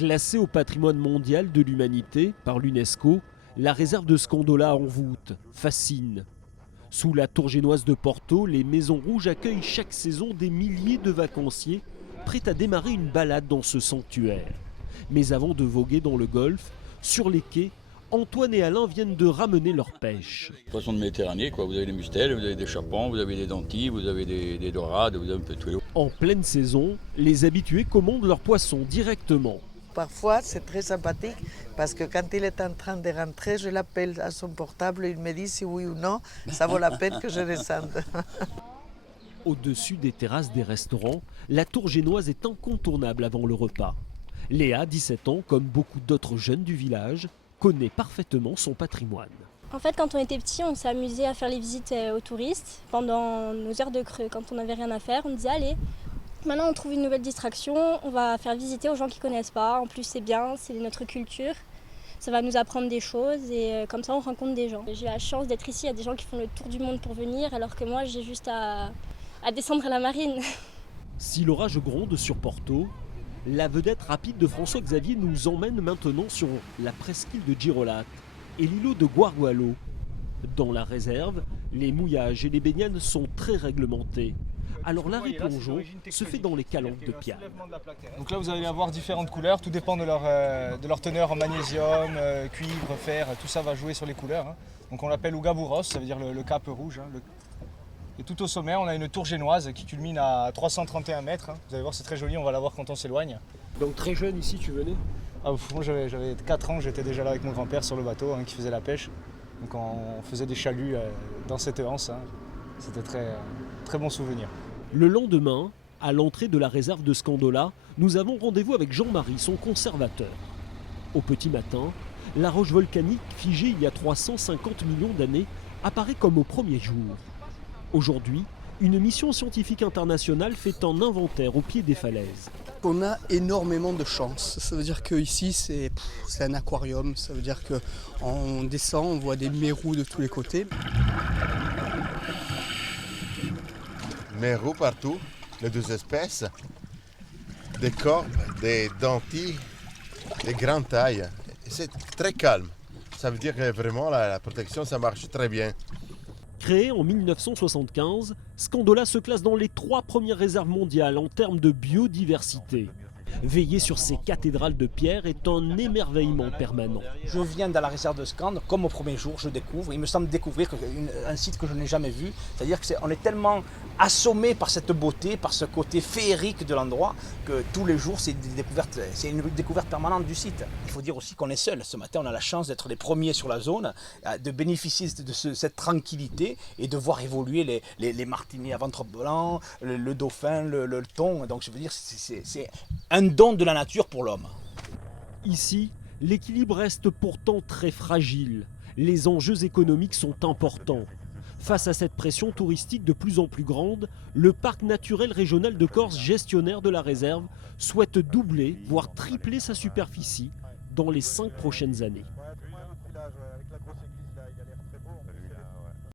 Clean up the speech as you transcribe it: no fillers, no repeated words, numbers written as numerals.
Classée au patrimoine mondial de l'humanité par l'UNESCO, la réserve de Scandola envoûte, fascine. Sous la tour génoise de Porto, les Maisons Rouges accueillent chaque saison des milliers de vacanciers prêts à démarrer une balade dans ce sanctuaire. Mais avant de voguer dans le golfe, sur les quais, Antoine et Alain viennent de ramener leur pêche. Poisson de Méditerranée, quoi. Vous avez des mustelles, vous avez des chapons, vous avez des dentilles, vous avez des dorades, vous avez un peu de tout. En pleine saison, les habitués commandent leurs poissons directement. Parfois, c'est très sympathique parce que quand il est en train de rentrer, je l'appelle à son portable et il me dit si oui ou non, ça vaut la peine que je descende. Au-dessus des terrasses des restaurants, la tour génoise est incontournable avant le repas. Léa, 17 ans, comme beaucoup d'autres jeunes du village, connaît parfaitement son patrimoine. En fait, quand on était petit, on s'est amusé à faire les visites aux touristes. Pendant nos heures de creux, quand on n'avait rien à faire, on disait allez, maintenant on trouve une nouvelle distraction, on va faire visiter aux gens qui ne connaissent pas. En plus c'est bien, c'est notre culture. Ça va nous apprendre des choses et comme ça on rencontre des gens. J'ai la chance d'être ici, il y a des gens qui font le tour du monde pour venir alors que moi j'ai juste à descendre à la marine. Si l'orage gronde sur Porto, la vedette rapide de François Xavier nous emmène maintenant sur la presqu'île de Girolate et l'îlot de Guargualo. Dans la réserve, les mouillages et les baignades sont très réglementés. Alors l'arrêt plongeon se fait dans les calanques de Piane. Donc là vous allez avoir différentes couleurs, tout dépend de leur teneur en magnésium, cuivre, fer, tout ça va jouer sur les couleurs. Hein. Donc on l'appelle Ugaburos, ça veut dire le cap rouge. Hein, Et tout au sommet on a une tour génoise qui culmine à 331 mètres. Hein. Vous allez voir c'est très joli, on va la voir quand on s'éloigne. Donc très jeune ici tu venais? Moi j'avais 4 ans, j'étais déjà là avec mon grand-père sur le bateau qui faisait la pêche. Donc on faisait des chaluts dans cette anse, hein. C'était très bon souvenir. Le lendemain, à l'entrée de la réserve de Scandola, nous avons rendez-vous avec Jean-Marie, son conservateur. Au petit matin, la roche volcanique figée il y a 350 millions d'années apparaît comme au premier jour. Aujourd'hui, une mission scientifique internationale fait un inventaire au pied des falaises. On a énormément de chance. Ça veut dire qu'ici c'est un aquarium. Ça veut dire qu'on descend, on voit des mérous de tous les côtés. Mérous partout, les deux espèces, des corps, des dentilles, des grandes tailles. C'est très calme. Ça veut dire que vraiment la protection, ça marche très bien. Créé en 1975, Scandola se classe dans les 3 premières réserves mondiales en termes de biodiversité. Veiller sur ces cathédrales de pierre est un émerveillement permanent. Je viens dans la réserve de Scande, comme au premier jour, je découvre. Il me semble découvrir un site que je n'ai jamais vu. C'est-à-dire qu'on est tellement assommé par cette beauté, par ce côté féerique de l'endroit, que tous les jours, c'est une découverte permanente du site. Il faut dire aussi qu'on est seul. Ce matin, on a la chance d'être les premiers sur la zone, de bénéficier de cette tranquillité et de voir évoluer les martinets à ventre blanc, le dauphin, le thon. Donc je veux dire, c'est un don de la nature pour l'homme. Ici, l'équilibre reste pourtant très fragile. Les enjeux économiques sont importants. Face à cette pression touristique de plus en plus grande, le parc naturel régional de Corse, gestionnaire de la réserve, souhaite doubler, voire tripler sa superficie dans les 5 prochaines années.